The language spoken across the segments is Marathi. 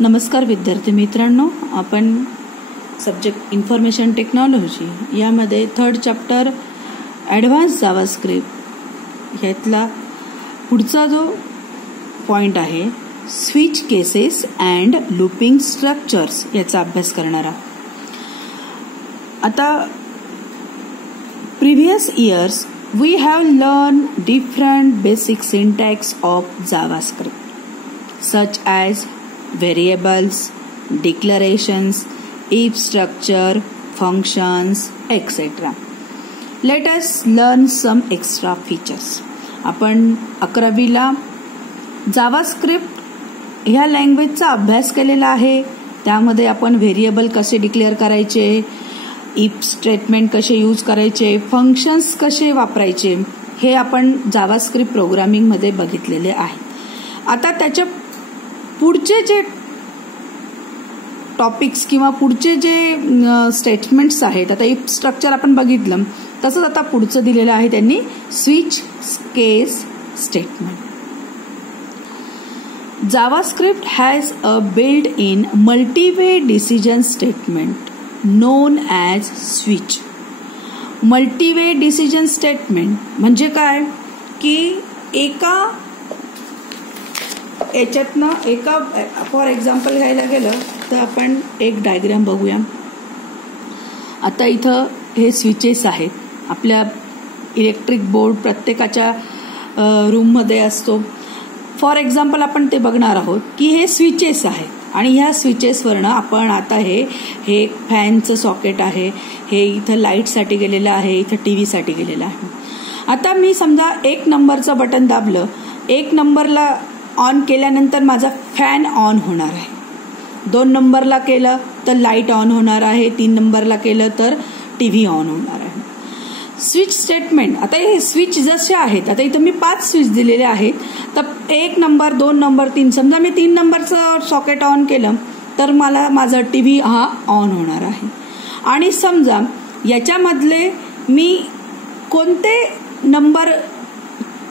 नमस्कार विद्यार्थी मित्रांनो, आपण सब्जेक्ट इन्फॉर्मेशन टेक्नॉलॉजी यामध्ये 3rd चॅप्टर ॲडव्हान्स जावास्क्रिप्ट यातला पुढचा जो पॉइंट आहे switch cases and looping structures याचा अभ्यास करणार आहोत. आता previous years we have learned different basic syntax of JavaScript such as variables, declarations, if structure, functions, etc. Let us learn some extra features. आपण 11वीला जावास्क्रिप्ट ह्या लँग्वेजचा अभ्यास केलेला आहे. त्यामध्ये आपण व्हेरिएबल कसे डिक्लेअर करायचे, इफ स्टेटमेंट कसे यूज करायचे, फंक्शन्स कसे वापरायचे हे आपण जावास्क्रिप्ट प्रोग्रामिंग मध्ये बघितलेले आहे. आता त्याच्या पुढचे जे टॉपिक्स किंवा पुढचे जे स्टेटमेंट्स आहेत, आता इफ स्ट्रक्चर आपण बघितलं, तसंच आता पुढचं दिलेलं आहे त्यांनी switch case statement. JavaScript has a built-in multi-way decision statement known as switch. Multi-way decision statement म्हणजे काय की एका फॉर एक्झाम्पल घ्यायला गेलं तर आपण एक डायग्राम बघूया. आता इथं हे स्विचेस आहेत. आपल्या इलेक्ट्रिक बोर्ड प्रत्येकाच्या रूममध्ये असतो. फॉर एक्झाम्पल आपण ते बघणार आहोत की हे स्विचेस आहेत आणि ह्या स्विचेसवरनं आपण आता हे फॅनचं सॉकेट आहे, हे इथं लाईटसाठी गेलेलं आहे, इथं टीव्ही साठी गेलेलं आहे. आता मी समजा 1 नंबरचं बटन दाबलं, 1 नंबरला ऑन केल्यानंतर माझा फॅन ऑन होणार आहे. 2 नंबरला केलं तर लाईट ऑन होणार आहे. 3 नंबरला केलं तर टीव्ही ऑन होणार आहे. स्विच स्टेटमेंट, आता हे स्विच जसे आहेत, आता इथं मी 5 स्विच दिलेले आहेत. तर 1 नंबर, 2 नंबर, 3, समजा मी 3 नंबरचं सॉकेट ऑन केलं तर मला माझा टीव्ही हा ऑन होणार आहे. आणि समजा याच्यामधले मी कोणते नंबर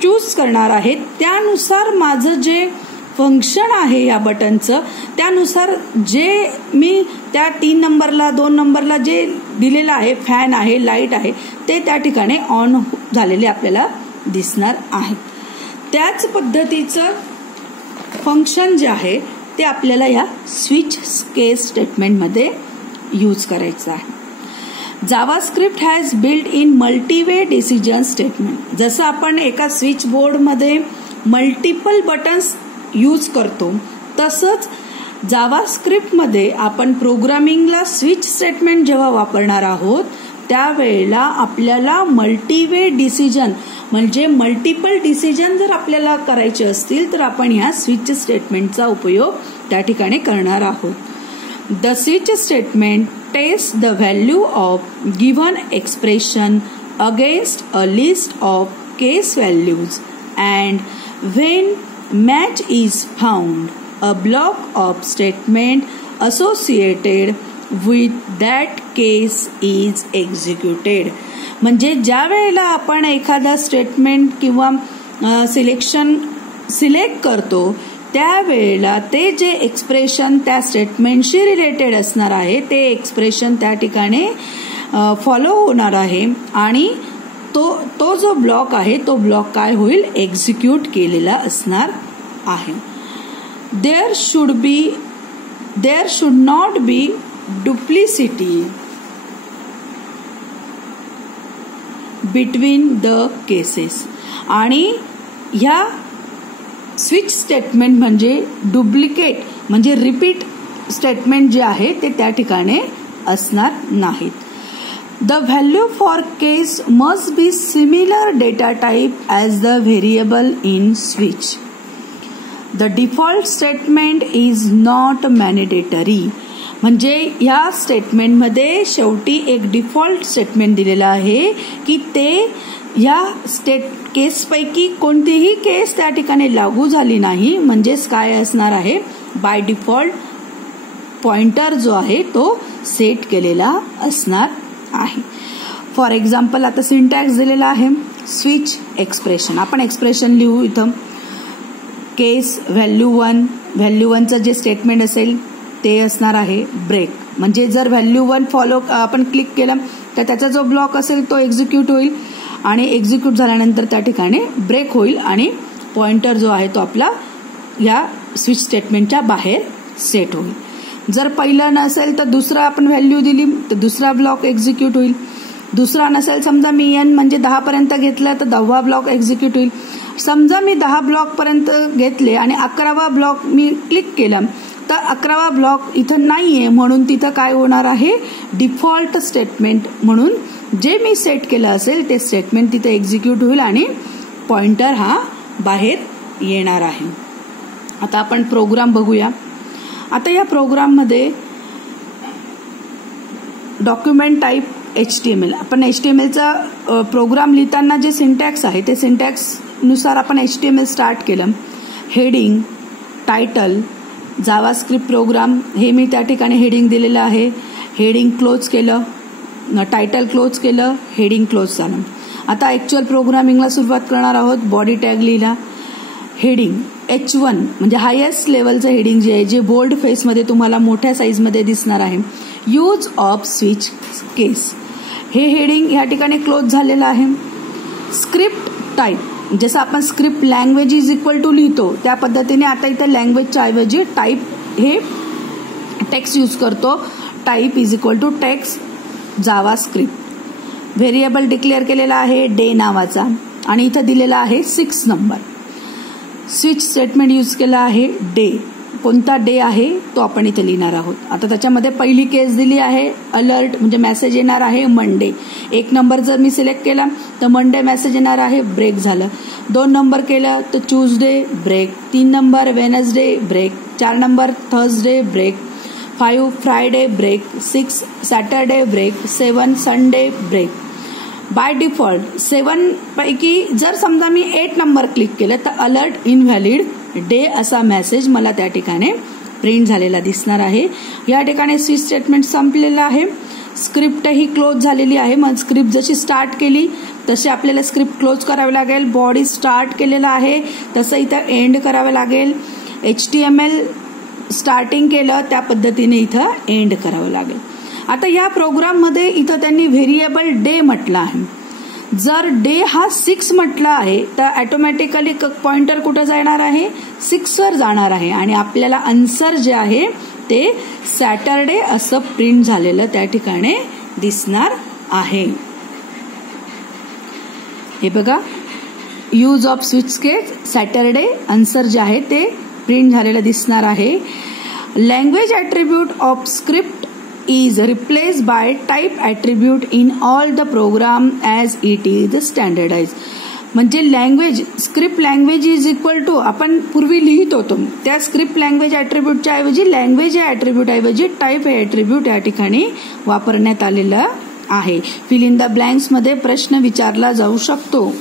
चूज करणार आहे त्यानुसार माझं जे फंक्शन आहे या बटनचं, त्यानुसार जे मी त्या 3 नंबरला 2 नंबरला जे दिलेलं आहे, फॅन आहे, लाईट आहे, ते त्या ठिकाणी ऑन झालेले आपल्याला दिसणार आहे. त्याच पद्धतीचं फंक्शन जे आहे ते आपल्याला या स्विच केस स्टेटमेंटमध्ये यूज करायचं आहे. JavaScript has built in multiway decision statement. जसं आपण एका स्विच बोर्डमध्ये मल्टिपल बटन्स यूज करतो, तसंच जावास्क्रिप्टमध्ये आपण प्रोग्रामिंगला स्विच स्टेटमेंट जेव्हा वापरणार आहोत त्यावेळेला आपल्याला मल्टीवे डिसिजन म्हणजे मल्टिपल डिसिजन जर आपल्याला करायचे असतील तर आपण ह्या स्विच स्टेटमेंटचा उपयोग त्या ठिकाणी करणार आहोत. The switch statement test the value of given expression against a list of case values and when match is found, a block of statement associated with that case is executed. म्हणजे ज्या वेळेला आपण एखादा स्टेटमेंट किंवा सिलेक्ट करतो त्यावेळेला ते जे एक्सप्रेशन त्या स्टेटमेंटशी रिलेटेड असणार आहे ते एक्सप्रेशन त्या ठिकाणी फॉलो होणार आहे आणि तो जो ब्लॉक आहे तो ब्लॉक काय होईल, एक्झिक्यूट केलेला असणार आहे. There should not be duplicity between the cases. आणि ह्या स्विच स्टेटमेंट म्हणजे डुप्लिकेट म्हणजे रिपीट स्टेटमेंट जे आहे ते त्या ठिकाणी असणार नाहीत. The value for case must be similar data type as the variable in switch. The default statement is not mandatory. म्हणजे या स्टेटमेंटमध्ये शेवटी एक डिफॉल्ट स्टेटमेंट दिलेलं आहे की ते या केसपैकी कोणतीही केस त्या ठिकाणी लागू झाली नाही. म्हणजेच काय असणार आहे, बाय डिफॉल्ट पॉइंटर जो आहे तो सेट केलेला असणार आहे. फॉर एक्झाम्पल आता सिंटॅक्स दिलेला आहे स्विच एक्सप्रेशन. आपण एक्सप्रेशन लिहू. इथं केस व्हॅल्यू 1, व्हॅल्यू 1चं जे स्टेटमेंट असेल ते असणार आहे ब्रेक. म्हणजे जर व्हॅल्यू 1 फॉलो आपण क्लिक केलं तर त्याचा जो ब्लॉक असेल तो एक्झिक्यूट होईल आणि एक्झिक्यूट झाल्यानंतर त्या ठिकाणी ब्रेक होईल आणि पॉइंटर जो आहे तो आपला या स्विच स्टेटमेंटच्या बाहेर सेट होईल. जर पहिलं नसेल तर दुसरा आपण व्हॅल्यू दिली तर दुसरा ब्लॉक एक्झिक्यूट होईल. दुसरा नसेल, समजा मी n म्हणजे 10 पर्यंत घेतला तर 10वा ब्लॉक एक्झिक्यूट होईल. समजा मी 10 ब्लॉक पर्यंत घेतले आणि 11वा ब्लॉक मी क्लिक केला तर 11वा ब्लॉक इथं नाहीये, म्हणून तिथं काय होणार आहे, डिफॉल्ट स्टेटमेंट म्हणून जे मी सेट केलं असेल ते स्टेटमेंट तिथे एक्झिक्यूट होईल आणि पॉइंटर हा बाहेर येणार आहे. आता आपण प्रोग्राम बघूया. आता या प्रोग्राममध्ये डॉक्युमेंट टाईप HTML, आपण HTMLचा प्रोग्राम लिहिताना जे सिंटॅक्स आहे ते सिंटॅक्सनुसार आपण HTML स्टार्ट केलं. हेडिंग, टायटल, जावास्क्रिप्ट प्रोग्राम हे मी त्या ठिकाणी हेडिंग दिलेलं आहे. हेडिंग क्लोज केलं, टायटल क्लोज केलं, हेडिंग क्लोज झालं. आता ॲक्च्युअल प्रोग्रामिंगला सुरुवात करणार आहोत. बॉडी टॅग लिहिला. हेडिंग H1 म्हणजे हायेस्ट लेवलचं हेडिंग जे आहे, जे बोल्ड फेसमध्ये तुम्हाला मोठ्या साईजमध्ये दिसणार आहे. यूज ऑफ स्विच केस, हे हेडिंग या ठिकाणी क्लोज झालेलं आहे. स्क्रिप्ट टाईप, जसं आपण script language is equal to लिहितो त्या पद्धतीने आता इथं लँग्वेजच्या ऐवजी टाईप हे टेक्स्ट यूज करतो. Type is equal to text JavaScript. Variable declare केलेला आहे डे नावाचा आणि इथं दिलेला आहे 6 नंबर. स्विच स्टेटमेंट यूज केला आहे डे. कोणता डे आहे तो आपण इथे लिहिणार आहोत. आता त्याच्यामध्ये पहिली केस दिली आहे अलर्ट म्हणजे मेसेज येणार आहे मंडे. 1 नंबर जर मी सिलेक्ट केला तर मंडे मेसेज येणार आहे, ब्रेक झालं. 2 नंबर केलं तर Tuesday break. 3 number Wednesday break. 4 number Thursday break. 5 Friday break. 6 Saturday break. 7 Sunday break. By default 7 पैकी जर समजा मी 8 नंबर क्लिक केलं तर अलर्ट इनव्हॅलिड डे असा मेसेज मला त्या ठिकाणी प्रिंट झालेला दिसणार आहे. या ठिकाणी स्विच स्टेटमेंट संपलेलं आहे. स्क्रिप्ट ही क्लोज झालेली आहे. मग स्क्रिप्ट जशी स्टार्ट केली तशी आपल्याला स्क्रिप्ट क्लोज करावी लागेल. बॉडी स्टार्ट केलेला आहे तसं इथं एंड करावं लागेल. HTML स्टार्टिंग केलं त्या पद्धतीने इथं एंड करावं लागेल. आता या प्रोग्राममध्ये इथं त्यांनी व्हेरिएबल डे म्हटलं आहे. जर डे हा 6 म्हटला आहे तर ऑटोमॅटिकली पॉइंटर कुठं जाणार आहे, 6 वर जाणार आहे आणि आपल्याला आन्सर जे आहे ते सॅटरडे असं प्रिंट झालेलं त्या ठिकाणी दिसणार आहे. हे बघा, यूज ऑफ स्विच केस सॅटरडे आन्सर जे आहे ते प्रिंट झालेलं दिसणार आहे. Language attribute of script is replaced by type attribute in all the program as it is standardized. म्हणजे language, script language is equal to आपण पूर्वी लिहित होतो त्या स्क्रिप्ट लँग्वेज ॲट्रिब्यूटच्या ऐवजी लँग्वेज या ॲट्रिब्यूट ऐवजी टाईप हे ॲट्रिब्यूट या ठिकाणी वापरण्यात आलेलं आहे. फिल इन द ब्लँक्स मध्ये प्रश्न विचारला जाऊ शकतो.